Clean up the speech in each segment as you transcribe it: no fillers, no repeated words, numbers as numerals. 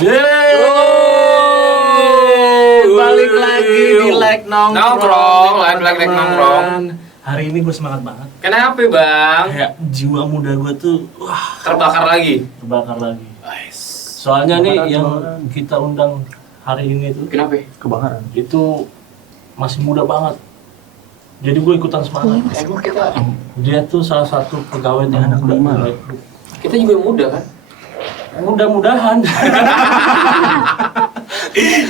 Balik lagi di Like Nongkrong. Like Nongkrong. Hari ini gue semangat banget. Kenapa bang? Kayak jiwa muda gue tuh, Terbakar lagi. Soalnya nih yang kita undang hari ini tuh, Kenapa? Kebakaran. itu masih muda banget. Jadi gue ikutan semangat. Emang kita Dia tuh salah satu pegawai yang muda. kita juga muda kan? Mudah-mudahan.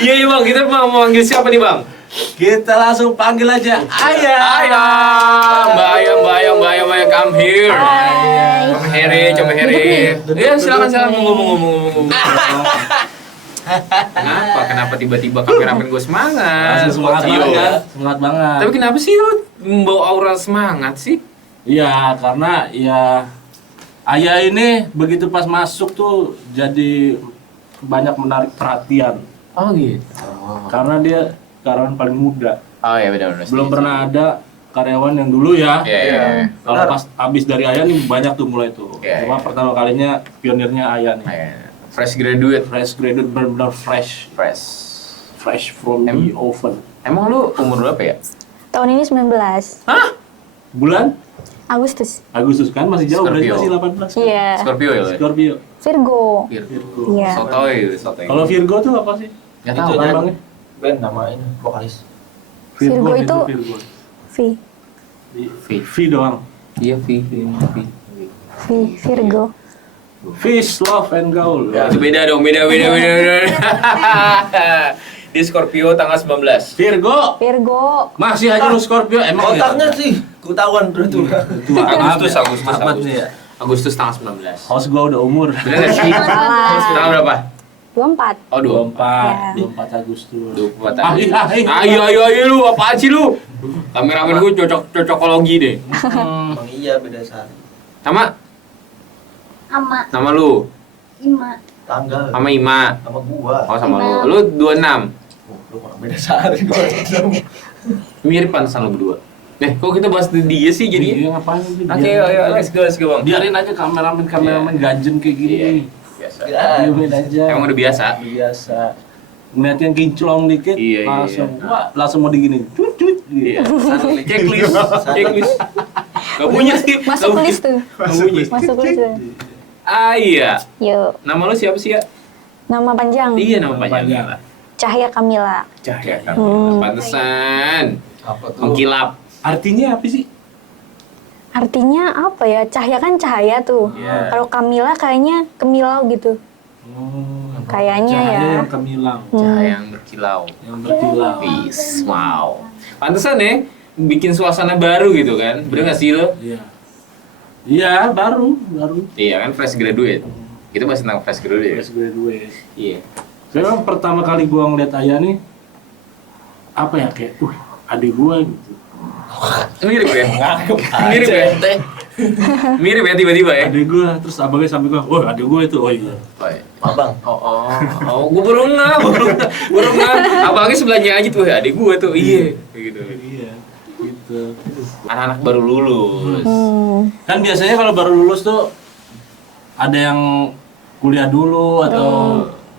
Iya bang, kita mau manggil siapa nih bang? Kita langsung panggil aja Ayah. Mbak Ayah, come here. Coba here. Ya silakan ngomong. Kenapa tiba-tiba kameramen gue semangat? Langsung semangat banget. Tapi kenapa sih lu membawa aura semangat sih? Iya, karena ya Ayah ini begitu pas masuk tuh jadi banyak menarik perhatian. Oh gitu. Karena dia karyawan paling muda. Oh iya benar. Belum pernah ada karyawan yang dulu ya. Iya. Kalau pas habis dari Ayah nih banyak tuh mulai tuh. Iya, Cuma pertama kalinya pionirnya Ayah nih. Fresh graduate. Fresh graduate, benar-benar fresh from the oven. Emang lu umur berapa ya? Tahun ini 19 Hah? Bulan Agustus. Agustus kan masih jauh, berarti Scorpio. masih 18. Iya. Scorpio ya? Scorpio. Virgo. Virgo. Iya. Sotoy. Kalau Virgo tuh apa sih? Nggak Itu tahu. lambangnya? Ben nama ini vokalis. Virgo itu Virgo. V. V doang. Iya, V. Virgo. Fish, love, and gold. Itu beda dong, beda. Di Scorpio tanggal 19. Virgo. Masih aja lu Scorpio, emang Otaknya sih, ketahuan tuh. Agustus. Maaf nih ya. Agustus tanggal 19. Host gua udah umur. Bener nggak sih? Salah. Tanggal berapa? 24. Oh, 24, Ya. 24 Agustus. 24 Ayo. lu, apaan sih lu? Kameramen gue cocokologi deh. Emang iya beda saat. Nama lu? Ima. Tanggal Sama Ima. sama gua. Oh, sama lu. Lu 26. Lu kurang beda saat gua. Mirip pantesan lu berdua. Kok kita bahas dia sih Jadi jadinya? ngapain sih? Oke, ayo, let's go bang. Biarin aja kameramen gajen kayak gini. Biasa. Biarin aja. Emang udah biasa? Biasa. Ngeliat yang kinclong dikit, Iya. langsung mau digini. Cut. Iya. Checklist. Gak punya sih. Masuk list tuh. Gak punya. Masuk list tuh. Iya. Yuk. Nama lu siapa sih ya? Nama panjang. Iya, nama panjangnya. Cahya Kamila. Cahya kan. Pantesan. Apa tuh? Mengkilap. Artinya apa sih? Artinya apa ya? Cahya kan cahaya tuh. Iya. Kalau Kamila kayaknya kemilau gitu. Kayaknya ya. Cahaya yang kemilang, Cahaya yang berkilau. yang berkilau. Peace. Wow. Pantesan ya, bikin suasana baru gitu kan. Bener gak sih lo? Iya. Iya, baru. Iya kan, fresh graduate. Kita bahas tentang fresh graduate. Fresh graduate. Iya. Memang pertama kali gua ngeliat Ayah nih, apa ya kayak, adik gua gitu. Mirip ya? Mirip ya tiba-tiba ya? Adik gua, terus abangnya sampai gua, adik gua itu, iya. Abang. Gue baru nggak. Abangnya sebelahnya aja tuh, adik gue tuh, iya. Gitu. Iya, gitu. Anak-anak baru lulus. Kan biasanya kalau baru lulus tuh ada yang kuliah dulu atau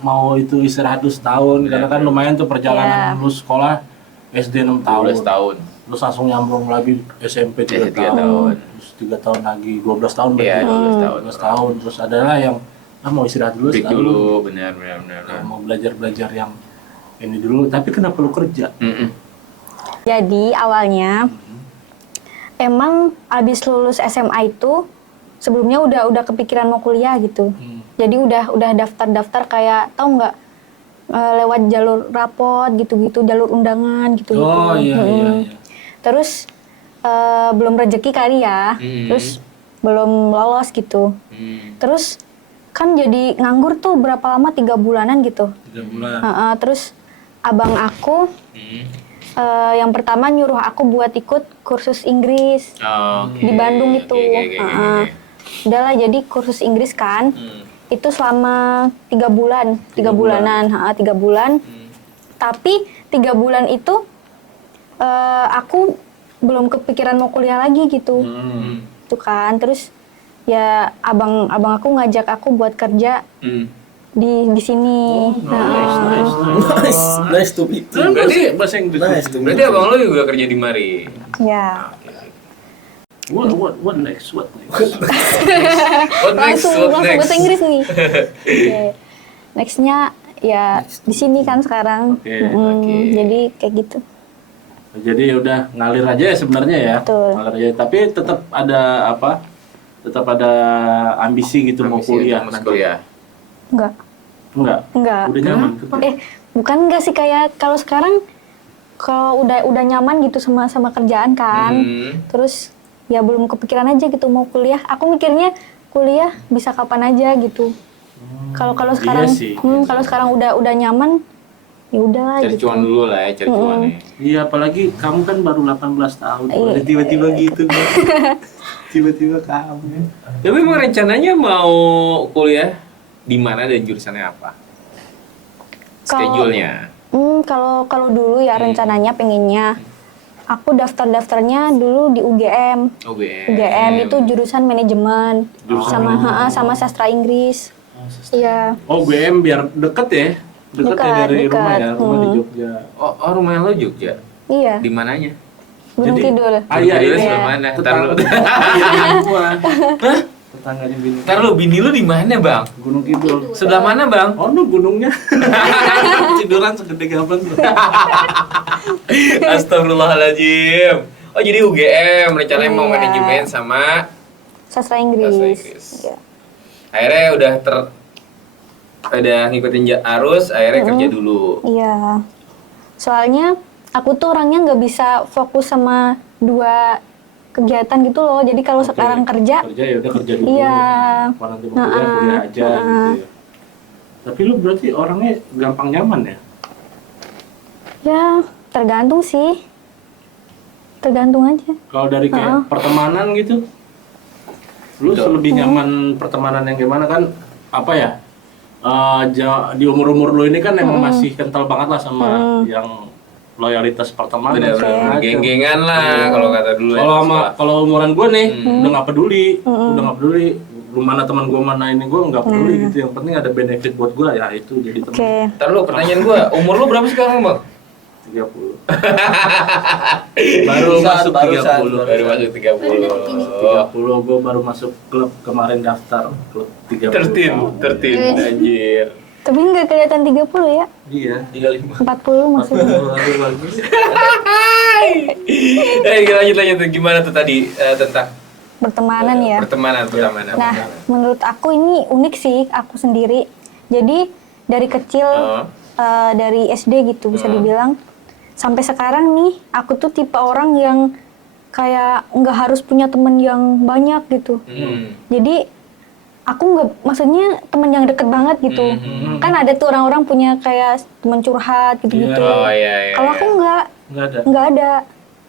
mau itu istirahat dulu setahun, karena kan lumayan tuh perjalanan lulus sekolah SD 6 tahun. 12 tahun. Terus langsung nyambung lagi SMP 3 3 tahun. tahun. Terus 3 tahun lagi 12 tahun Iya, berarti. 12 tahun. 12 tahun. Terus adalah yang mau istirahat dulu Break setahun. dulu, benar. Mau belajar yang ini dulu, tapi kenapa lu kerja? Jadi awalnya emang abis lulus SMA itu sebelumnya udah kepikiran mau kuliah gitu. Jadi udah daftar kayak tahu nggak lewat jalur rapot gitu-gitu, jalur undangan gitu-gitu. Oh iya. Terus belum rezeki kali ya. Terus belum lolos gitu. Terus kan jadi nganggur tuh berapa lama 3 bulanan gitu. 3 bulan. Terus abang aku yang pertama nyuruh aku buat ikut kursus Inggris di Bandung itu. Udahlah jadi kursus Inggris kan. Itu selama 3 bulan, 3 bulanan, 3 bulan. Tapi 3 bulan itu aku belum kepikiran mau kuliah lagi gitu. Tuh kan, terus ya abang aku ngajak aku buat kerja di sini. Nice to meet you. Berarti bahasa Inggris. Nice to meet berarti abang lo juga kerja di mari. Ya. What next? What next? Langsung What next? bahasa Inggris nih. Oke. Nextnya ya di sini kan sekarang. Oke, oke. Jadi kayak gitu. Jadi udah ngalir aja ya sebenarnya ya. Betul. Ngalir aja. Tapi tetap ada apa? Tetap ada ambisi gitu mau kuliah Mas nanti. kuliah. Enggak. Enggak. Udah nyaman. Bukan enggak sih, kayak kalau sekarang kalau udah nyaman gitu sama kerjaan kan. Terus ya belum kepikiran aja gitu mau kuliah. Aku mikirnya kuliah bisa kapan aja gitu. Kalau sekarang sih. kalau sekarang udah nyaman ya udah Cari gitu. cuan dulu lah ya, cari cuannya. Iya, apalagi kamu kan baru 18 tahun. Iya. Udah tiba-tiba gitu. Tiba-tiba kamu. Tapi emang rencananya mau kuliah di mana dan jurusannya apa? Schedule-nya. Kalau dulu ya rencananya pengennya aku daftarnya dulu di UGM. UGM itu jurusan manajemen sama sastra Inggris. Iya. Oh, BM biar deket ya. Deket ya dari Dekat. rumah ya, rumah di Jogja. Oh, rumah lo Jogja? Iya. Di mananya? Gunung Jadi- Kidul. Iya, Jogja iya. sebelah mana? Ntar lu. Gua. Tetangganya bini. Ntar lu, bini lu di mana, Bang? Gunung Kidul. Sebelah mana, Bang? Oh, no, gunungnya. Tiduran segede gaban. Astagfirullahaladzim. Oh, jadi UGM rencananya mau Iya. manajemen sama Sastra Inggris. Sastra Inggris. Iya. akhirnya udah ngikutin arus, akhirnya kerja dulu. Iya. Soalnya aku tuh orangnya nggak bisa fokus sama dua kegiatan gitu loh. Jadi kalau sekarang kerja, ya udah kerja dulu. Iya. Apa nanti mau kuliah aja gitu ya. Tapi lu berarti orangnya gampang nyaman ya? ya tergantung sih. Tergantung aja. Kalau dari kayak pertemanan gitu, lu lebih nyaman pertemanan yang gimana kan? Apa ya? Di umur-umur lu ini kan emang masih kental banget lah sama yang loyalitas pertemanan. Bener-bener geng-gengan lah kalau kata dulu. Kalau umuran gue nih udah nggak peduli, lu mana teman gue mana ini gue nggak peduli gitu. Yang penting ada benefit buat gue ya itu jadi teman. Oke. Ntar lu, pertanyaan gua, umur lu berapa sekarang, Bang? 30. Baru masuk 30. Baru masuk 30. 30 gue baru masuk klub kemarin daftar klub 30. 13 anjir. Tapi nggak kelihatan 30 ya. Iya, 35. 40 maksudnya. Lanjut gimana tuh tadi tentang Pertemanan ya. pertemanan. Nah, menurut aku ini unik sih aku sendiri. Jadi dari kecil, dari SD gitu bisa dibilang, sampai sekarang nih aku tuh tipe orang yang kayak nggak harus punya temen yang banyak gitu. Jadi aku nggak, maksudnya temen yang deket banget gitu. Kan ada tuh orang-orang punya kayak teman curhat gitu-gitu. Oh, iya. Kalau aku Nggak ada. nggak ada.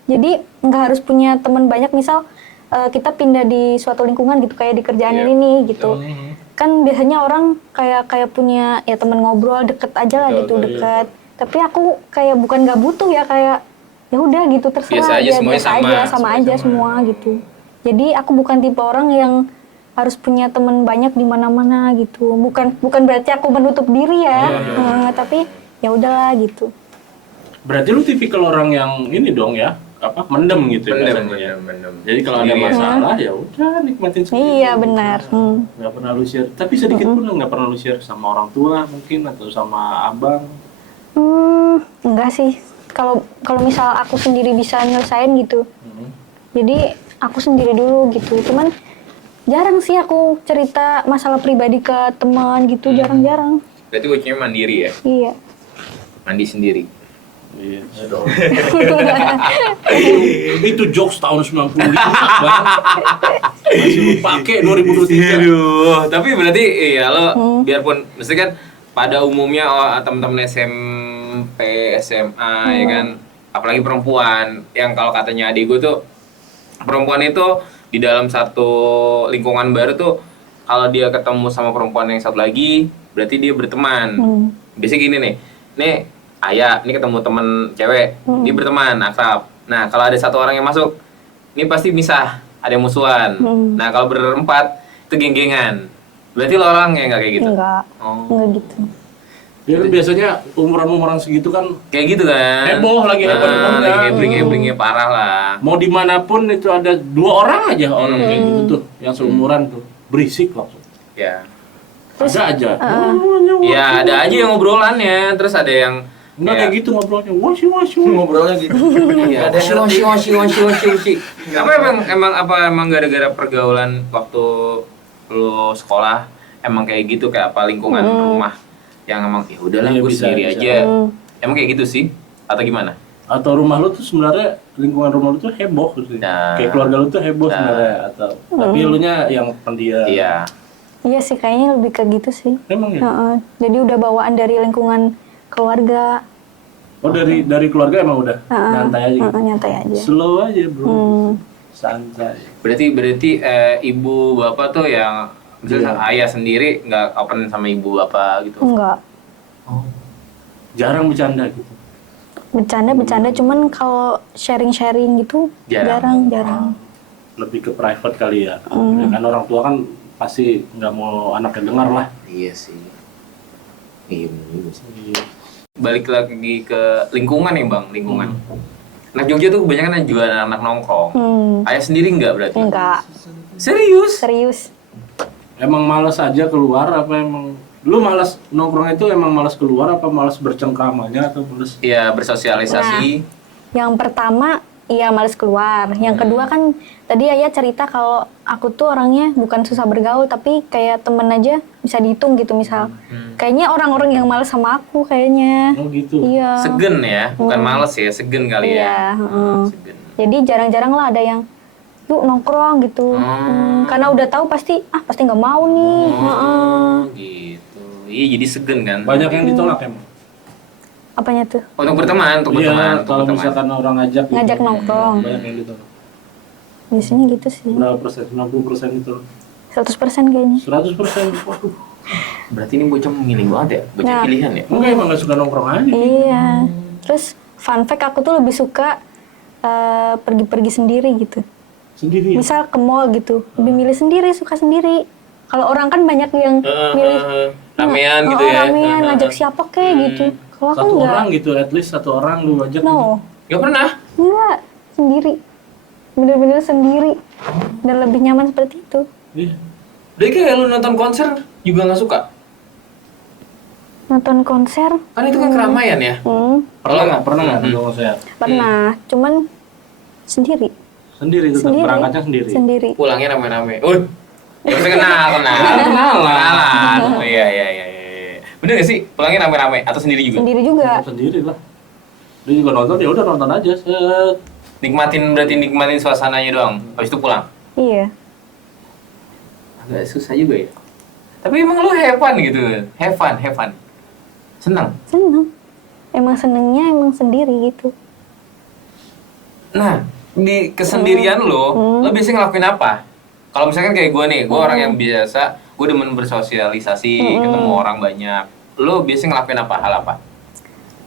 Jadi nggak harus punya teman banyak. Misal kita pindah di suatu lingkungan gitu, kayak di kerjaan ini nih gitu. Kan biasanya orang kayak punya ya teman ngobrol deket aja lah gitu, deket. Tapi aku kayak bukan nggak butuh ya, kayak ya udah gitu, terserah Biasa aja, semuanya sama aja semua gitu. Jadi aku bukan tipe orang yang harus punya teman banyak di mana-mana gitu. Bukan berarti aku menutup diri ya, tapi ya udahlah gitu. Berarti lu tipikal orang yang ini dong ya, apa mendem gitu ya biasanya. Mendem. Jadi kalau ada masalah ya udah nikmatin sendiri. Iya benar. Nggak pernah lu share, tapi sedikit pun nggak pernah lu share sama orang tua mungkin atau sama abang. Enggak sih. Kalau misal aku sendiri bisa nyelesain gitu. Jadi aku sendiri dulu gitu. Cuman jarang sih aku cerita masalah pribadi ke teman gitu, jarang-jarang. Berarti bocahnya mandiri ya? Iya. Mandi sendiri. Iya. Itu jokes tahun 95 Bang. Masih lu pakai 2023. Aduh, tapi berarti iya lo biarpun mesti kan pada umumnya teman-teman SMP, SMA ya kan, apalagi perempuan yang kalau katanya adik gue tuh perempuan itu di dalam satu lingkungan baru tuh kalau dia ketemu sama perempuan yang satu lagi berarti dia berteman. Biasanya gini nih ayah, ini ketemu temen cewek, dia berteman, akrab. Nah, kalau ada satu orang yang masuk, ini pasti misah, ada yang musuhan. Nah, kalau berempat, itu geng-gengan. Berarti lo orang yang nggak kayak gitu? Enggak, Oh. enggak gitu. Ya kan biasanya umuran-umuran segitu kan Kayak gitu kan? heboh, lagi heboh-hebohnya. Lagi hebring-hebringnya parah lah. mau dimanapun itu ada 2 orang aja orang kayak gitu tuh yang seumuran tuh berisik langsung. Ya. Ada aja. Ya ada aja yang ngobrolannya, terus ada yang Enggak kayak gitu ngobrolnya. Wasyu. Ngobrolnya gitu. Iya. Gak ada yang ngerti. Emang gara-gara pergaulan waktu lu sekolah emang kayak gitu, kayak apa lingkungan rumah yang emang ya udahlah Iya, gue bisa, sendiri bisa. aja. Emang kayak gitu sih atau gimana? Atau rumah lu tuh sebenarnya lingkungan rumah lu tuh heboh gitu. Nah. Kayak keluarga lu tuh heboh Nah. sebenarnya atau tapi lu nya yang pendiam. Iya. Iya sih, kayaknya lebih ke gitu sih. Emang ya? Heeh. Jadi udah bawaan dari lingkungan keluarga. Oh dari keluarga emang udah Heeh. nyantai aja. Gitu. Nyantai aja. Slow aja, Bro. Santai. Berarti ibu bapak tuh yang misalnya Iya. ayah sendiri nggak open sama ibu bapak gitu. Enggak. Jarang bercanda gitu. Bercanda cuman kalau sharing gitu Jarang. jarang. Lebih ke private kali ya. Ya kan orang tua kan pasti nggak mau anaknya dengar lah. Iya sih. Iya bener sih. Balik lagi ke lingkungan nih bang, lingkungan. Anak Jogja tuh kebanyakan juga anak nongkrong. Ayah sendiri nggak berarti? Enggak. Serius? Emang malas aja keluar apa emang lu malas nongkrong itu emang malas keluar apa malas bercengkramanya atau malas Iya bersosialisasi. Yang pertama, iya males keluar. Yang kedua kan tadi Ayah cerita kalau aku tuh orangnya bukan susah bergaul, tapi kayak temen aja bisa dihitung gitu misal. Kayaknya orang-orang yang males sama aku kayaknya. oh gitu. Iya. Segen ya, bukan males ya, segen kali Iya. ya. heeh. Segen. Jadi jarang-jarang lah ada yang yuk nongkrong gitu. Karena udah tahu pasti nggak mau nih. Heeh. Oh, gitu. Iya jadi segen kan. Banyak yang ditolak emang. Apanya tuh? Untuk berteman, untuk berteman. Iya, untuk kalau berteman. misalkan orang ngajak gitu, Ngajak nongkrong. banyak yang ditolak. Biasanya gitu sih. Berapa persen? 90% itu. 100% kayaknya. 100%. Waduh. Berarti ini bocah memilih banget ya, bocah Nah. pilihan ya. Enggak emang gak suka nongkrong aja. Iya. Terus fun fact aku tuh lebih suka pergi-pergi sendiri gitu. Sendiri. Misal ke mall gitu, lebih milih sendiri, suka sendiri. Kalau orang kan banyak yang milih Ramean gitu ya. ramean, ngajak siapa kayak gitu. Kalau aku Satu enggak. orang gitu, at least satu orang lu ajak. gitu. No, Gak pernah. enggak, sendiri. Bener-bener sendiri. Dan lebih nyaman seperti itu. Iya. Jadi kayak lu nonton konser juga nggak suka? Nonton konser, Kan itu kan keramaian ya. Pernah nggak nonton konser? pernah, cuman sendiri. Sendiri tetap Sendiri. berangkatnya sendiri. Sendiri. Pulangnya rame-rame. Ya bisa kenalan. Kenalan. Oh, iya. Bener gak sih? Pulangnya rame-rame atau sendiri juga? Sendiri juga. Sendiri lah. Dia juga nonton, ya udah nonton aja. Set. Nikmatin suasananya doang. Habis itu pulang. Iya. Agak susah juga ya. Tapi emang lu have fun gitu. Have fun. Senang. Seneng. Emang senengnya emang sendiri gitu. Nah, di kesendirian lo biasanya ngelakuin apa? Kalau misalkan kayak gue nih, gue orang yang biasa, gue demen bersosialisasi, ketemu orang banyak. Lo biasanya ngelakuin apa? Hal apa?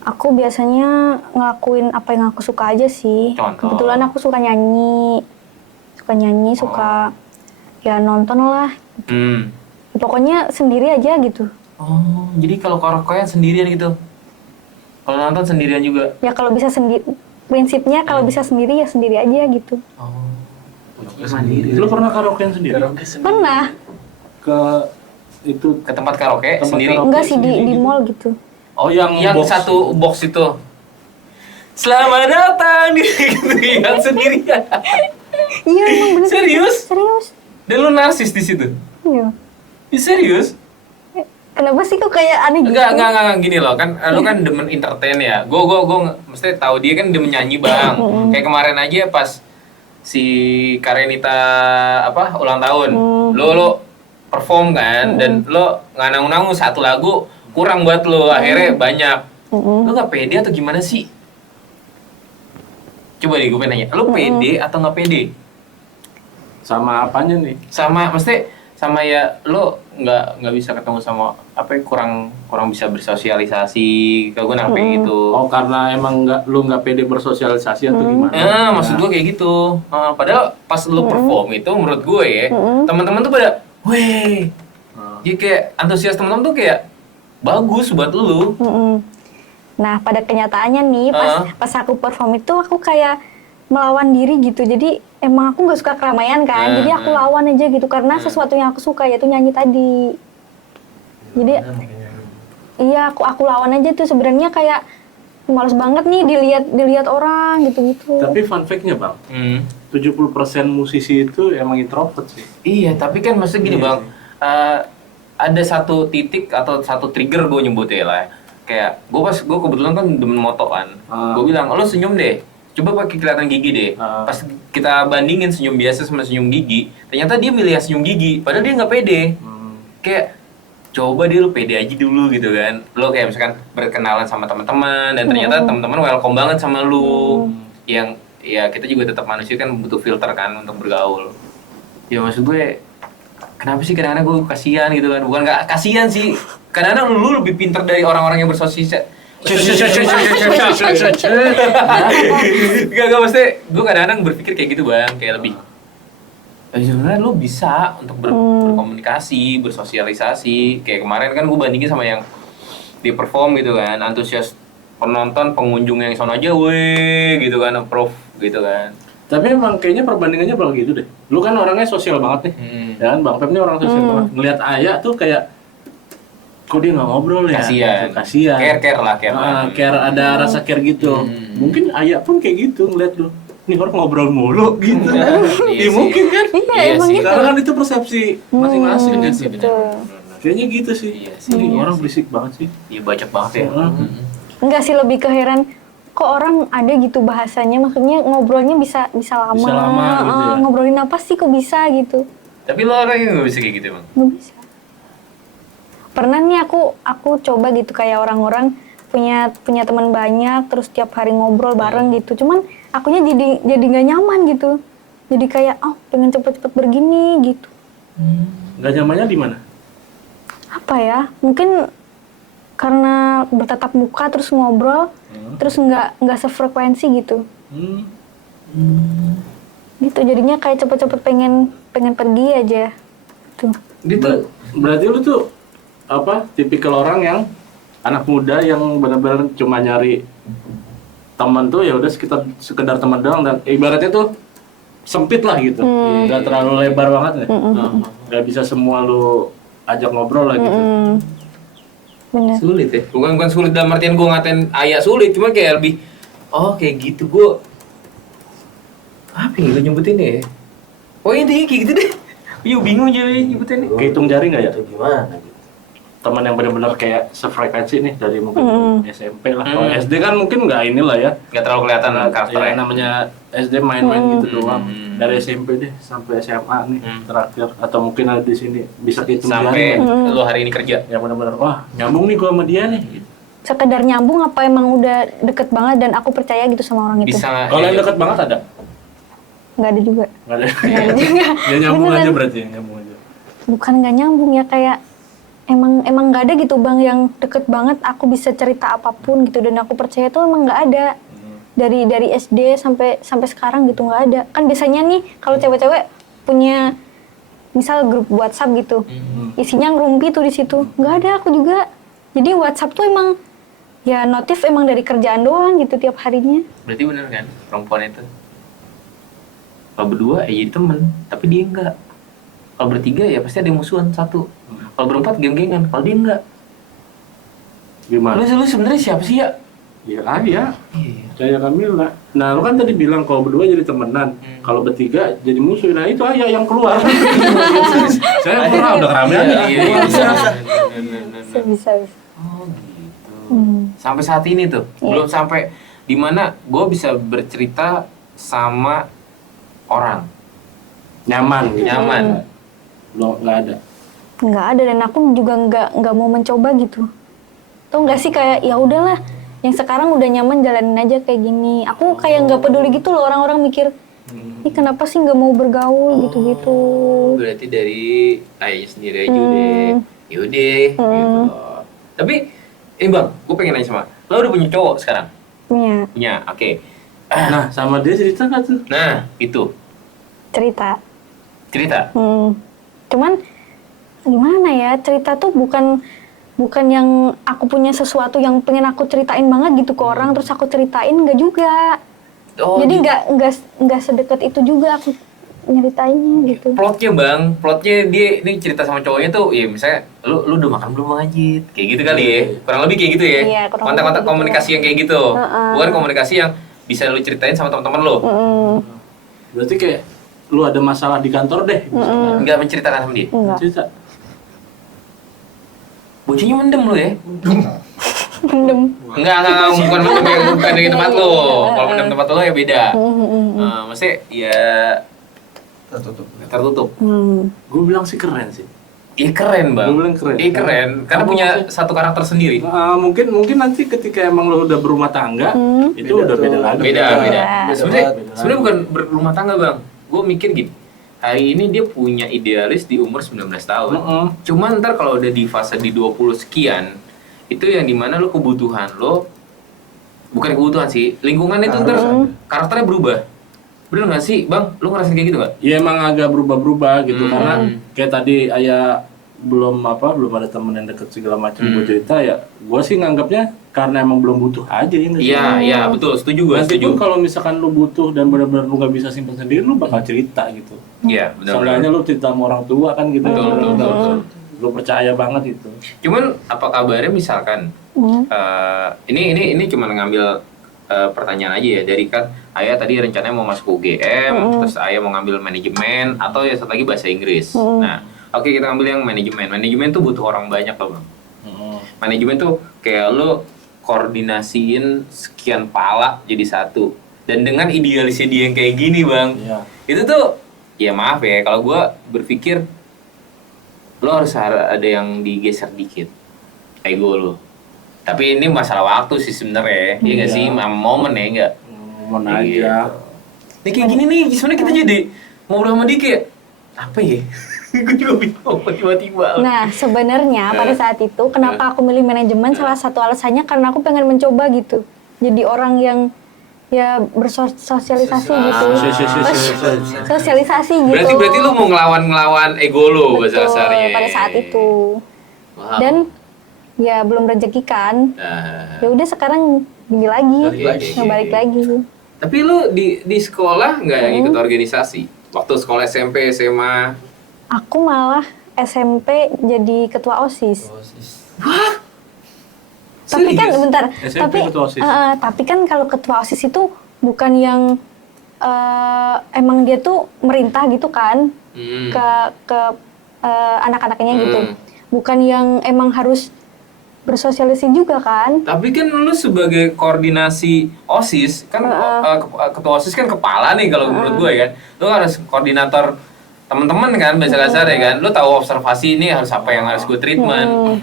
Aku biasanya ngelakuin apa yang aku suka aja sih. Contoh? Kebetulan aku suka nyanyi. Suka ya nonton lah. Pokoknya sendiri aja gitu. Oh, jadi kalau karaokean sendirian gitu? Kalau nonton sendirian juga? Ya kalau bisa sendiri, prinsipnya kalau bisa sendiri ya sendiri aja gitu. Oh, Lu pernah karaokean sendiri? Pernah? Ke itu ke tempat karaoke Tempat sendiri? karaoke. Enggak sih di sendiri gitu. mall gitu. Oh yang box. satu box itu. Selamat datang di gitu, yang sendirian. Iya emang bener. Serius? Serius. Dan lu narsis di situ? Iya. Ih, serius? Kenapa sih kok kayak aneh gitu? Enggak gini loh kan lu kan demen entertain ya. Gue mesti tahu dia kan demen nyanyi bang. Kayak kemarin aja pas si Karenita ulang tahun. Lo perform kan dan lo nganang-nang satu lagu kurang buat lo akhirnya banyak. Lo nggak pede atau gimana sih? Coba deh gue pengen nanya. Lo pede atau nggak pede? Sama apanya nih? Sama ya lo nggak bisa ketemu sama kurang bisa bersosialisasi kalau gue nampak gitu. Oh karena emang lu nggak pede bersosialisasi atau gimana? Maksud gue kayak gitu. Padahal pas lo perform itu menurut gue ya teman-teman tuh pada weh Jadi kayak antusias teman-teman tuh kayak bagus buat lu. Nah, pada kenyataannya nih, pas aku perform itu aku kayak melawan diri gitu. Jadi emang aku nggak suka keramaian kan. Jadi aku lawan aja gitu karena sesuatu yang aku suka yaitu nyanyi tadi. Jadi iya aku lawan aja tuh sebenarnya kayak males banget nih dilihat orang gitu-gitu. Tapi fun fact-nya Bang, 70% musisi itu emang introvert sih. Iya, tapi kan maksudnya gini Bang, ada satu titik atau satu trigger gue nyebutnya lah. Kayak gue kebetulan kan demen moto kan. Gue bilang, lo senyum deh, coba pakai kelihatan gigi deh. Pas kita bandingin senyum biasa sama senyum gigi, ternyata dia milih senyum gigi, padahal dia nggak pede. Kayak coba deh lo pede aja dulu gitu kan. Lo kayak misalkan berkenalan sama teman-teman dan ternyata teman-teman welcome banget sama lo. Yang ya kita juga tetap manusia kan butuh filter kan untuk bergaul. Ya maksud gue kenapa sih kadang-kadang gue kasihan gitu kan? Bukan nggak kasihan sih. Kadang-kadang lu lebih pintar dari orang-orang yang bersosialisasi. Gak maksudnya gue kadang-kadang berpikir kayak gitu Bang, kayak lebih sebenarnya lu bisa untuk berkomunikasi, bersosialisasi. Kayak kemarin kan gue bandingin sama yang di perform gitu kan, antusias penonton, pengunjung yang sono aja weh gitu kan, approve gitu kan. Tapi emang kayaknya perbandingannya Bang gitu deh. Lu kan orangnya sosial banget nih. Ya kan Bang Pep ini orang sosial banget. Ngelihat Aya tuh kayak kok dia nggak ngobrol ya? Kasihan. Care lah. Care ada rasa care gitu. Mungkin Aya pun kayak gitu ngeliat lu. Nih orang ngobrol mulu gitu. Iya mungkin kan? Iya, emang sih. gitu. Karena kan itu persepsi masing-masing kan sih. Betul. Kayaknya gitu sih. Iya sih. Ini orang berisik banget sih. Iya bacot banget ya. Enggak sih, lebih ke heran kok orang ada gitu bahasanya, maksudnya ngobrolnya bisa lama. Bisa lama gitu ya. Ngobrolin apa sih kok bisa gitu? Tapi lo orangnya nggak bisa kayak gitu Bang. Nggak bisa. Pernah nih aku coba gitu kayak orang-orang punya teman banyak terus tiap hari ngobrol bareng gitu. Cuman akunya jadi nggak nyaman gitu. Jadi kayak pengen cepet-cepet begini gitu. Nggak nyamannya di mana? Apa ya? Mungkin karena bertatap muka terus ngobrol terus nggak sefrekuensi gitu. Gitu jadinya kayak cepet-cepet pengen pergi aja. Tuh. Gitu. Berarti lu tuh tipikal orang yang anak muda yang benar-benar cuma nyari teman tuh ya udah sekedar teman doang dan ibaratnya tuh sempit lah gitu. Nggak terlalu lebar banget ya. Nggak bisa semua lu ajak ngobrol lah gitu. Bener. Sulit ya? Bukan sulit dalam artian gue ngatain Aya sulit, cuma kayak lebih kayak gitu gue apa yang gue nyebutin ya? Intinya kayak gitu deh. Gue bingung jadi nyebutin nih. Kehitung jari nggak ya? Itu gimana gitu? Teman yang benar-benar kayak sefrekuensi nih dari mungkin SMP lah. Kalau SD kan mungkin nggak inilah ya. Nggak terlalu kelihatan karakternya. Ya, namanya SD main-main gitu doang. Dari SMP deh sampai SMA nih terakhir atau mungkin ada di sini bisa kehitung sampai jari. lo hari ini kerja. Ya benar-benar nyambung nih gua sama dia nih. Gitu. Sekedar nyambung apa emang udah deket banget dan aku percaya gitu sama orang itu? Bisa. Kalau yang deket banget ada? Nggak ada juga. Nggak ada. Nggak ada juga. Ya nyambung Beneran. aja berarti nyambung aja. Bukan nggak nyambung ya, kayak emang nggak ada gitu Bang yang deket banget aku bisa cerita apapun gitu dan aku percaya tuh emang nggak ada. Dari SD sampai sekarang gitu nggak ada. Kan biasanya nih kalau cewek-cewek punya misal grup WhatsApp gitu, isinya ngerumpi tuh di situ. Nggak ada aku juga. Jadi WhatsApp tuh emang ya notif emang dari kerjaan doang gitu tiap harinya. Berarti bener kan perempuan itu? Kalau berdua ya jadi temen, tapi dia enggak. Kalau bertiga ya pasti ada yang musuhan satu. Kalau berempat geng-gengan, kalau dia enggak. Gimana? Lu sebenarnya siapa sih ya? Ya Aya. Kayak Kamila. Nah, lu kan tadi bilang kalau berdua jadi temenan, kalau bertiga jadi musuh. Nah, itu Aya yang keluar. Saya pernah udah keramaian ya. Bisa. Oh gitu. Sampai saat ini tuh, belum sampai di mana gue bisa bercerita sama orang Nyaman gitu. nyaman. Lo nggak ada. Nggak ada dan aku juga nggak mau mencoba gitu. Tuh nggak sih kayak ya udahlah yang sekarang udah nyaman jalanin aja kayak gini. Aku kayak nggak peduli gitu loh, orang-orang mikir ini kenapa sih nggak mau bergaul gitu-gitu. Berarti dari Ayah sendiri aja deh. Yaudah gitu loh. Tapi ini Bang, gue pengen nanya sama lo udah punya cowok sekarang? Punya, oke. Nah, sama dia cerita nggak tuh? Nah, itu Cerita. cerita. Cuman gimana ya, cerita tuh bukan yang aku punya sesuatu yang pengen aku ceritain banget gitu ke orang terus aku ceritain, enggak juga. Jadi enggak sedekat itu juga aku nyeritainnya gitu. Plotnya dia ini cerita sama cowoknya tuh, ya misalnya lu udah makan belum Bang Ajit? Kayak gitu kali ya, kurang lebih kayak gitu ya. Iya, kurang Kontak-kontak lebih gitu. komunikasi yang kayak gitu, bukan komunikasi yang bisa lu ceritain sama teman-teman lu. Berarti kayak lu ada masalah di kantor deh. Nggak menceritakan sama dia. Enggak. Cerita. Bocahnya mendem lu ya? Mendem. Enggak, bukan dari tempat lo. Kalau mendem tempat lo ya beda. Maksudnya ya tertutup. Gue bilang sih keren sih. Iya keren bang. Gue bilang keren. Iya keren, karena Kamu punya maksudnya- satu karakter sendiri. Mungkin nanti ketika emang lo udah berumah tangga, itu Beda udah tuh. beda lagi. Beda. Beda. Sebenarnya bukan berumah tangga bang. Gue mikir gitu. Hari ini dia punya idealis di umur 19 tahun. Cuman ntar kalau udah di fase di 20 sekian, itu yang dimana lo kebutuhan lo, bukan kebutuhan sih, lingkungan itu ntar karakternya berubah. Bener nggak sih bang? Lo ngerasain kayak gitu nggak? Ya emang agak berubah-berubah gitu karena kayak tadi ayah belum ada temen yang deket segala macam gue cerita ya, gue sih nganggapnya karena emang belum butuh aja ini. Iya betul, setuju gue, Nanti setuju. pun kalau misalkan lu butuh dan benar-benar lu nggak bisa simpan sendiri, lu bakal cerita gitu. Iya benar. Soalnya lu cerita sama orang tua kan gitu. Betul. Lu percaya banget itu. Cuman apa kabarnya misalkan ini cuma ngambil pertanyaan aja ya, dari kan ayah tadi rencananya mau masuk UGM, terus ayah mau ngambil manajemen atau ya satu lagi bahasa Inggris. Nah, oke kita ambil yang manajemen. Manajemen tuh butuh orang banyak loh bang. Manajemen tuh kayak lo koordinasiin sekian pala jadi satu. Dan dengan idealisnya dia yang kayak gini bang, Iya. itu tuh ya maaf ya kalau gue berpikir lo harus ada yang digeser dikit ego lo. Tapi ini masalah waktu sih sebenarnya, iya nggak sih, momen ya nggak. Mau aja. Nih kayak gini nih, sebenarnya kita jadi ngobrol sama dia kayak apa ya? Gue juga bingung tiba-tiba. Nah, sebenarnya pada saat itu kenapa aku milih manajemen, salah satu alasannya karena aku pengen mencoba gitu. Jadi orang yang ya bersosialisasi gitu. Sosialisasi gitu. Berarti lu mau ngelawan ego lo bahasa Betul, kasarnya. pada saat itu. Wow. Dan ya belum rezeki kan. Nah, Ya udah sekarang gini lagi, Balik lagi. lagi. tapi lu di sekolah nggak yang ikut organisasi? Waktu sekolah SMP, SMA? Aku malah SMP jadi ketua OSIS. Tapi kan Serius? bentar, SMP ketua OSIS? tapi kan kalau ketua OSIS itu bukan yang emang dia tuh merintah gitu kan ke anak-anaknya gitu. Bukan yang emang harus bersosialisasi juga kan. Tapi kan lu sebagai koordinasi OSIS kan ketua OSIS kan kepala nih kalau menurut gue ya. Lu harus koordinator teman-teman kan bahasa kasar ya kan. Lu tahu observasi ini harus apa yang harus gue treatment.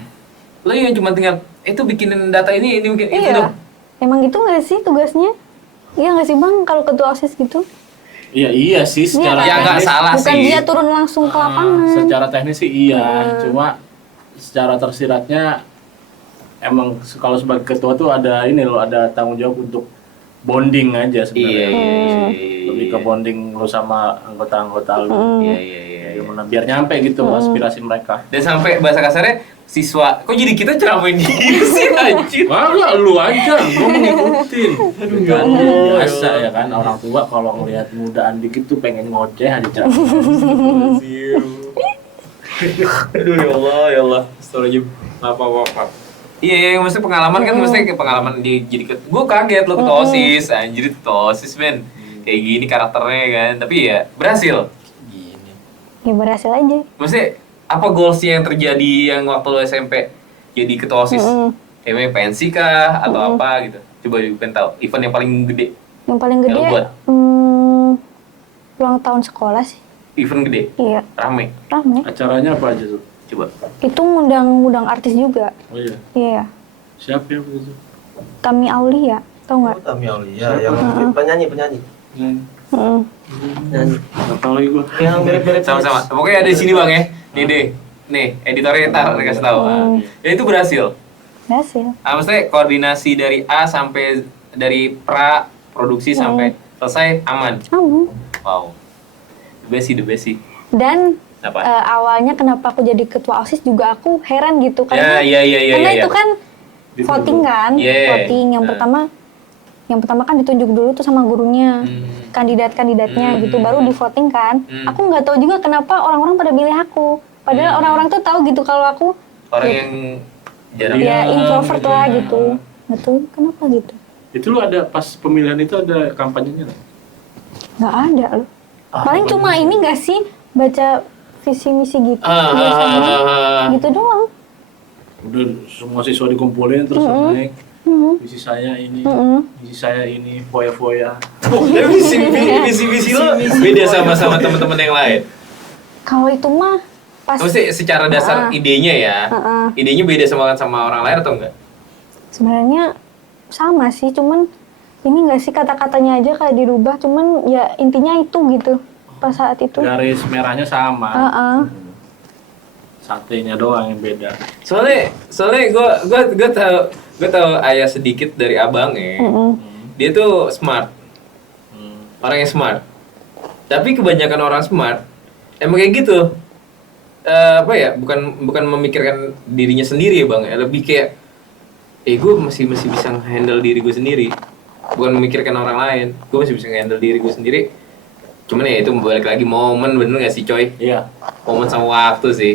Lu yang cuma tinggal itu bikinin data ini bikin itu Iya. dong. Emang gitu nggak sih tugasnya? Iya nggak sih bang kalau ketua OSIS gitu? Iya sih secara Ya nggak teknis. salah Bukan sih. dia turun langsung ke lapangan. Secara teknis sih iya, cuma secara tersiratnya emang kalau sebagai ketua tuh ada ini loh, ada tanggung jawab untuk bonding aja sebenarnya. Iya. Lebih ke bonding lo sama anggota-anggota lo. Iya. Gimana biar nyampe gitu aspirasi mereka. Dan sampai bahasa kasarnya siswa, kok jadi kita ceramain gitu sih anjir. Enggak, lu aja, gua mau ngikutin. Kan biasa ya kan, orang tua kalau ngelihat mudaan dikit tuh pengen ngoceh aja ceramah. Aduh ya Allah. Astagfirullahaladzim. Maaf. Iya, maksudnya pengalaman kan maksudnya kayak pengalaman jadi gue kaget lo ketua OSIS, anjir ketua OSIS men. Kayak gini karakternya kan, tapi ya berhasil. Ya berhasil aja. Maksudnya apa goalsnya yang terjadi yang waktu lo SMP jadi ketua OSIS? Kayak pensi kah atau apa gitu? Coba pengen tahu event yang paling gede. Yang paling gede Yang lo buat? ulang tahun sekolah sih. Event gede, Iya, rame. rame. Acaranya apa aja tuh? Coba. Itu ngundang artis juga. Oh iya. Iya. Siapa ya begitu? Tami Aulia, tau nggak? Tami Aulia yang penyanyi. Heeh. Nyanyi. Nggak tahu lagi gua. Yang mirip-mirip Sama-sama. Pokoknya ada di sini bang ya. Nih deh. Nih editornya ntar kasih tahu. Ya itu berhasil. Berhasil. Maksudnya koordinasi dari A sampai dari produksi sampai selesai aman. Aman. Wow. The best sih. Dan Apa? Awalnya kenapa aku jadi ketua OSIS juga aku heran gitu karena Ya. karena itu kan Dituduh. voting kan, Yeah. voting yang pertama kan ditunjuk dulu tuh sama gurunya, kandidat-kandidatnya gitu, baru di voting kan. Aku nggak tahu juga kenapa orang-orang pada milih aku, padahal orang-orang tuh tahu gitu kalau aku Orang yang jarang. ya Iya, introvert lah iya. gitu, nggak tahu kenapa gitu, Itu lu ada pas pemilihan itu ada kampanyenya nggak? nggak ada loh. Paling cuma ini nggak sih baca visi misi gitu, Ah, biasanya gitu doang. Udah semua siswa dikumpulin terus naik. Visi saya ini, visi saya ini, foya-foya. Tapi visi lo beda sama teman-teman yang lain. Kalau itu mah pas Maksudnya secara dasar idenya ya, idenya beda sama orang lain atau enggak? sebenarnya sama sih, cuman ini nggak sih kata-katanya aja kayak dirubah, cuman ya intinya itu gitu pas saat itu. Garis merahnya sama, Heeh. satenya doang yang beda. Soalnya gue tahu ayah sedikit dari abang ya. Dia tuh smart, orang yang smart. Tapi kebanyakan orang smart emang kayak gitu. Apa ya? Bukan memikirkan dirinya sendiri ya bang. Lebih kayak, gue masih bisa handle diri gue sendiri. Bukan memikirkan orang lain. Gue masih bisa handle diri gue sendiri. Cuman ya itu balik lagi momen, bener gak sih coy? Iya. Momen sama waktu sih.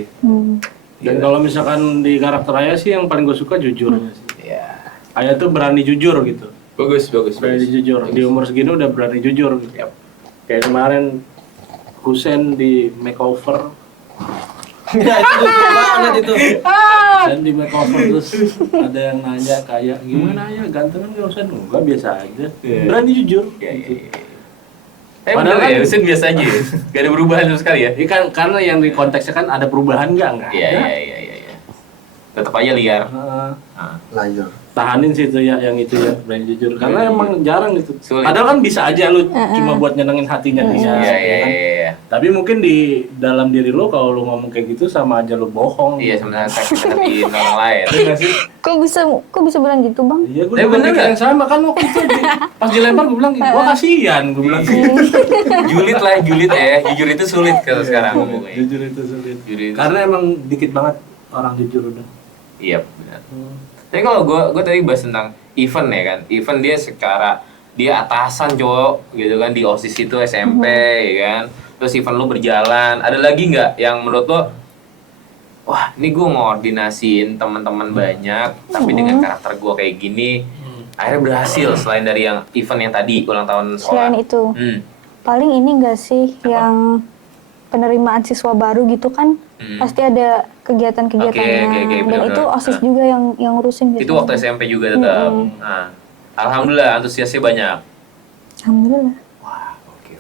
Dan kalau misalkan di karakter Ayah sih yang paling gue suka jujurnya sih. Iya. Ayah tuh berani jujur gitu. Bagus. Berani jujur. Di umur segini udah berani jujur gitu. Kayak kemarin Husen di makeover. Ya itu lucu banget itu. Dan di makeover terus ada yang nanya kayak gimana ya gantengan gak Husen? Enggak, biasa aja. Berani jujur. Iya. Padahal Padahal ya, kan- Husen biasa aja ya. Gak ada perubahan sama sekali ya. Ini kan karena yang di konteksnya kan ada perubahan nggak Iya. ada. Tetap aja liar. Heeh. Layar. Tahanin sih itu ya yang itu ya berani jujur karena emang jarang gitu. Sulit. Padahal kan bisa aja lu cuma buat nyenengin hatinya dia. kan? Iya. Tapi mungkin di dalam diri lo kalau lu ngomong kayak gitu sama aja lu bohong. Iya sebenarnya sakitin orang lain. Iya nggak sih? Kok bisa bilang gitu bang? Iya, gue Tapi juga bener mikir nggak? yang sama kan waktu itu pas dilempar gue bilang, gue kasihan, gue bilang Julid ya. Jujur itu sulit kalau sekarang ngomongnya. jujur itu sulit. Jujur itu Karena emang dikit banget orang jujur udah. Iya benar. Tapi kalau gue tadi bahas tentang event ya kan, event dia atasan cowok gitu kan di OSIS itu SMP ya kan, terus event lu berjalan, ada lagi nggak yang menurut lo, wah ini gue ngordinasiin teman-teman banyak, tapi dengan karakter gue kayak gini, akhirnya berhasil selain dari yang event yang tadi ulang tahun sekolah. Selain itu, paling ini nggak sih yang penerimaan siswa baru gitu kan, pasti ada kegiatan-kegiatannya. Oke, Dan benar-benar. itu OSIS juga yang ngurusin Itu biasanya. waktu SMP juga tetap. Nah, alhamdulillah antusiasnya banyak. Alhamdulillah. Wah, oke.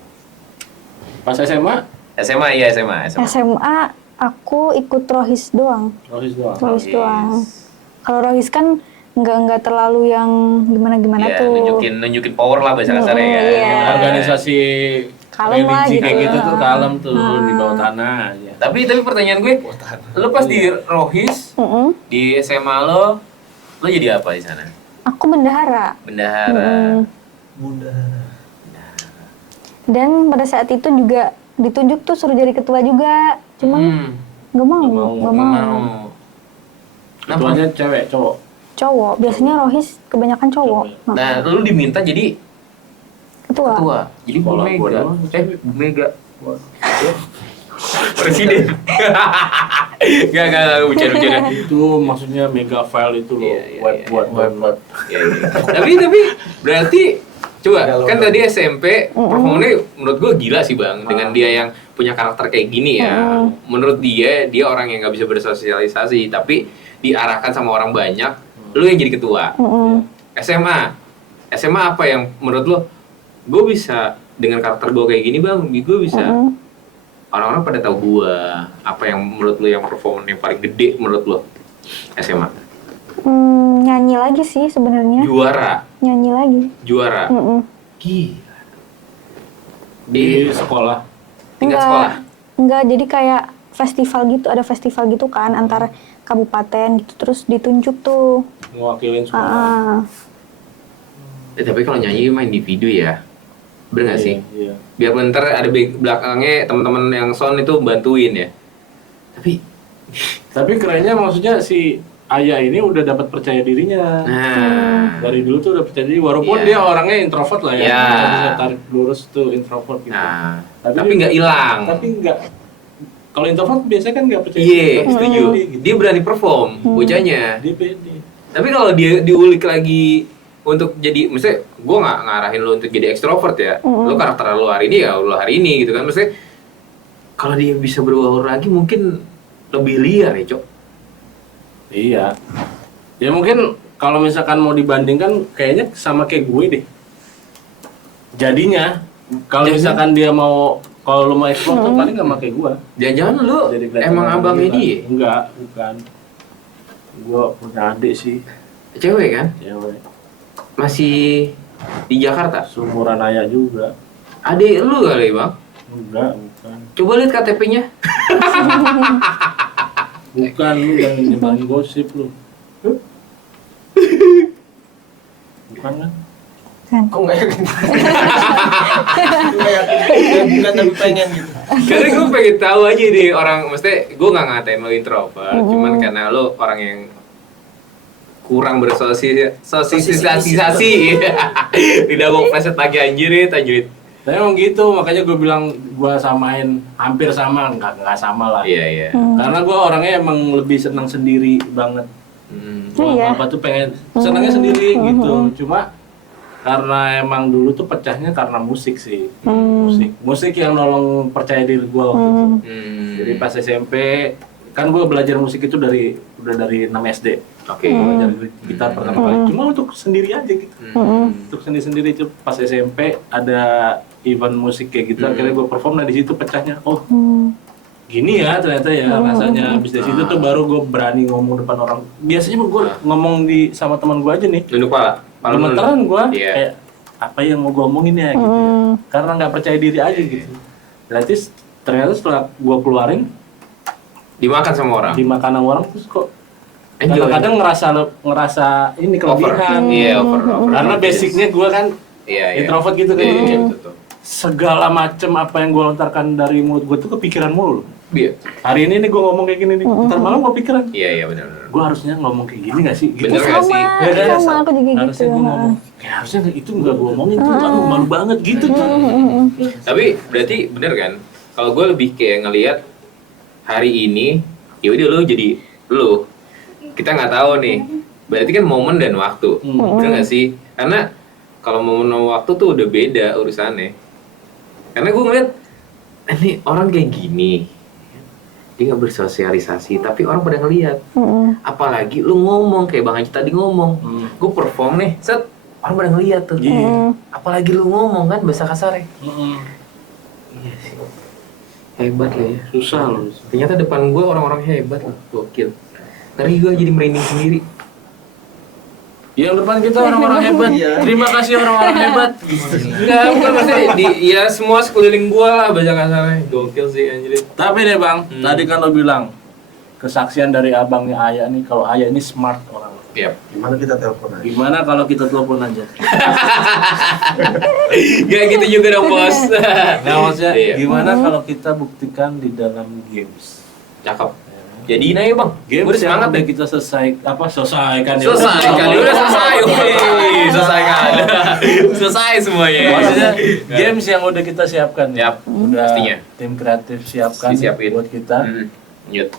Pas SMA, SMA. SMA aku ikut rohis doang. rohis doang. Rohis doang. Kalau rohis kan nggak terlalu yang gimana-gimana Iya, tuh. nunjukin power lah bahasa kasarnya ya. Iya. Organisasi Kalem lah religi gitu. kayak gitu tuh kalem tuh di bawah tanah aja. Tapi pertanyaan gue, lo pas di Rohis, di SMA lo jadi apa di sana? Aku bendahara. Bendahara. Dan pada saat itu juga ditunjuk tuh suruh jadi ketua juga. Cuma nggak mau. Nggak mau. Kenapa? Ketuanya cewek, cowok. Cowok. Biasanya rohis kebanyakan cowok. Nah, lo diminta jadi Ketua. ketua. Jadi Bu Sekolah Mega. gua doang. Bu Mega. Presiden. Gak, bercanda. Itu maksudnya mega file itu loh, Iya, web iya, buat download. Iya. Tapi berarti coba kan tadi SMP performanya menurut gue gila sih bang, dengan dia yang punya karakter kayak gini ya. Menurut dia orang yang nggak bisa bersosialisasi tapi diarahkan sama orang banyak, lu yang jadi ketua. SMA apa yang menurut lo gue bisa dengan karakter gue kayak gini bang, gue bisa orang-orang pada tahu gue. Apa yang menurut lo yang performanya paling gede menurut lo SMA? Nyanyi lagi sih sebenarnya. Nyanyi lagi. Juara. Gila. Di sekolah. Tingkat sekolah. Enggak, jadi kayak festival gitu, ada festival gitu kan antar kabupaten gitu, terus ditunjuk tuh. Ngewakilin sekolah. Tapi kalau nyanyi main individu ya. Bener nggak sih? Iya. Biar bentar ada belakangnya teman-teman yang sound itu bantuin ya. Tapi kerennya maksudnya si Ayah ini udah dapat percaya dirinya. Nah, Dari dulu tuh udah percaya diri, walaupun Iya. dia orangnya introvert lah ya. Iya. Kita bisa tarik lurus tuh introvert gitu. nah, Tapi tapi nggak hilang. Tapi nggak, kalau introvert biasanya kan nggak percaya Iya, nggak setuju. diri gitu. Dia berani perform, bocahnya. Dia pede. Tapi kalau dia diulik lagi untuk jadi, maksudnya gue nggak ngarahin lo untuk jadi ekstrovert ya. Lo karakter lo hari ini ya lo hari ini gitu kan. Maksudnya kalau dia bisa berubah lagi mungkin lebih liar ya, Cok. Iya. Ya mungkin kalau misalkan mau dibandingkan kayaknya sama kayak gue deh. Jadinya kalau misalkan dia mau, kalau lu mau explore tuh paling nggak pakai gue. Jangan-jangan lu Jadi kelihatan emang orang abangnya gila. dia? Enggak, bukan. Gue punya adik sih, Cewek kan? cewek. Masih di Jakarta? Seumuran Ayah juga. Adik lu kali bang? Enggak, bukan. Coba lihat KTP-nya. Bukan, lu jangan nyebarin gosip lu. Bukan kan? Kok nggak yakin? Nggak yakin. Ya, bukan tapi pengen gitu. Karena gue pengen tahu aja nih orang, maksudnya gue nggak ngatain lo introvert, cuman karena lo orang yang kurang bersosialisasi. Tidak mau preset lagi anjirit. Tapi emang gitu, makanya gue bilang gue samain, hampir sama, enggak sama lah. Iya. Karena gue orangnya emang lebih senang sendiri banget. Gua Iya. apa tuh pengen senangnya sendiri gitu. Cuma karena emang dulu tuh pecahnya karena musik sih. Musik yang nolong percaya diri gue waktu itu. Jadi pas SMP kan gue belajar musik itu udah dari 6 SD. Oke. Belajar gitar pertama kali. Cuma untuk sendiri aja gitu. Untuk sendiri itu pas SMP ada event musik kayak gitu. Akhirnya gue perform, nah di situ pecahnya. Oh, gini ya ternyata ya rasanya. Habis dari situ tuh baru gue berani ngomong depan orang. Biasanya gue ngomong sama teman gue aja nih. Tunduk pala. Gemeteran gue Iya. kayak apa yang mau gue omongin ya gitu. Karena nggak percaya diri aja gitu. Berarti ternyata setelah gue keluarin Dimakan sama orang. dimakan sama orang terus kok Enjoy. kadang-kadang ngerasa ini kelebihan. Iya, over. Karena basicnya gue kan Iya. introvert gitu kan. Jadi kayak Betul. segala macem apa yang gue lontarkan dari mulut gue tuh kepikiran mulu. Iya. Hari ini nih gue ngomong kayak gini nih, ntar malam gue pikiran, Iya, benar. gue harusnya ngomong kayak gini gak sih? Gitu. Bener nggak sih? Sama aku juga gitu. Harusnya gue ngomong, kayak harusnya itu nggak gue omongin tuh, aduh malu banget gitu tuh. Tapi berarti bener kan? Kalau gue lebih kayak ngelihat hari ini, ya udah lo jadi lo. Kita nggak tahu nih. Berarti kan momen dan waktu. Bener nggak sih? Karena kalau momen dan waktu tuh udah beda urusannya. Karena gue ngeliat ini orang kayak gini, dia nggak bersosialisasi, tapi orang pada ngeliat. Apalagi lu ngomong kayak Bang Haji tadi ngomong, gue perform nih, set orang pada ngeliat tuh. Apalagi lu ngomong kan bahasa kasarnya. Iya sih. Hebat lah ya. Susah loh. Ternyata depan gue orang-orang hebat loh, gokil. Tadi gue jadi merinding sendiri. Yang depan kita orang-orang hebat. Terima kasih orang-orang hebat. Enggak, bukan maksudnya ya semua sekeliling gue lah bahasa kasarnya. Gokil sih anjir. Tapi deh bang, tadi kan lo bilang kesaksian dari abangnya Ayah nih, kalau Ayah ini smart orang. Yap. Gimana kita telepon aja? Gimana kalau kita telepon aja? Gak gitu juga dong bos. Nah maksudnya Iya. gimana kalau kita buktikan di dalam games? Cakep. Jadiin aja bang. Games Gue udah semangat udah deh. kita selesaikan ya. Selesai kan, udah selesai. Wih, selesai kan. Selesai semuanya. Maksudnya games yang udah kita siapkan ya. Yap, Udah pastinya. tim kreatif siapkan Disiapin. buat kita Yut.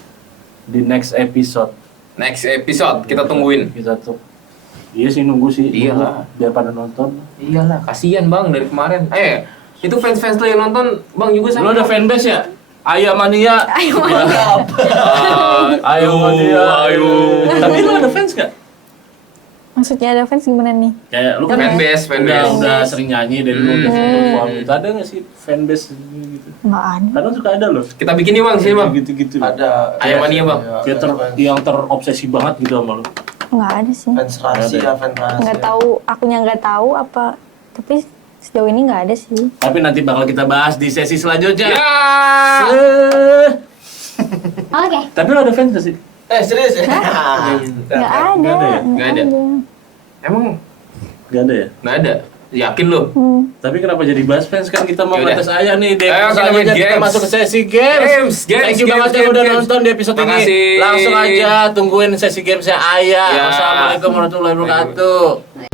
di next episode. Next episode kita tungguin. Kita tuh. Iya sih nunggu sih. Iyalah. Nunggu, biar pada nonton. Iyalah, kasihan bang dari kemarin. Itu fans-fans lo yang nonton, bang juga sama. Lo ada fanbase ya? Ayah Mania. Ayo. Ayo Mania. Ayo. Tapi lo ada fans gak? Maksudnya ada fans gimana nih? Kayak lu kan Fanbase. udah sering nyanyi dari lu udah sering perform gitu. Ada nggak sih fanbase gitu? Nggak ada. Kadang suka ada loh. Kita bikin nih bang, sini bang. Gitu-gitu. Ada. Ayam mania bang. Kayak yang terobsesi banget gitu sama lu. Nggak ada sih. Fans rahasia, fans rahasia. Nggak tahu. Akunya nggak tahu apa. Tapi sejauh ini nggak ada sih. Tapi nanti bakal kita bahas di sesi selanjutnya. Ya. Oke. Tapi lu ada fans gak sih? Serius ya? Nggak ada. Nggak ada ya? Nggak ada. Emang Gak ada ya? nggak ada. Yakin lu? Tapi kenapa jadi bahas fans kan kita mau Yaudah. ngetes Ayah nih di Ayo, episode kita main selanjutnya kita games. masuk ke sesi games. Thank you banget yang udah nonton di episode ini. Makasih. Langsung aja tungguin sesi gamesnya Ayah. Ya. Wassalamualaikum warahmatullahi wabarakatuh.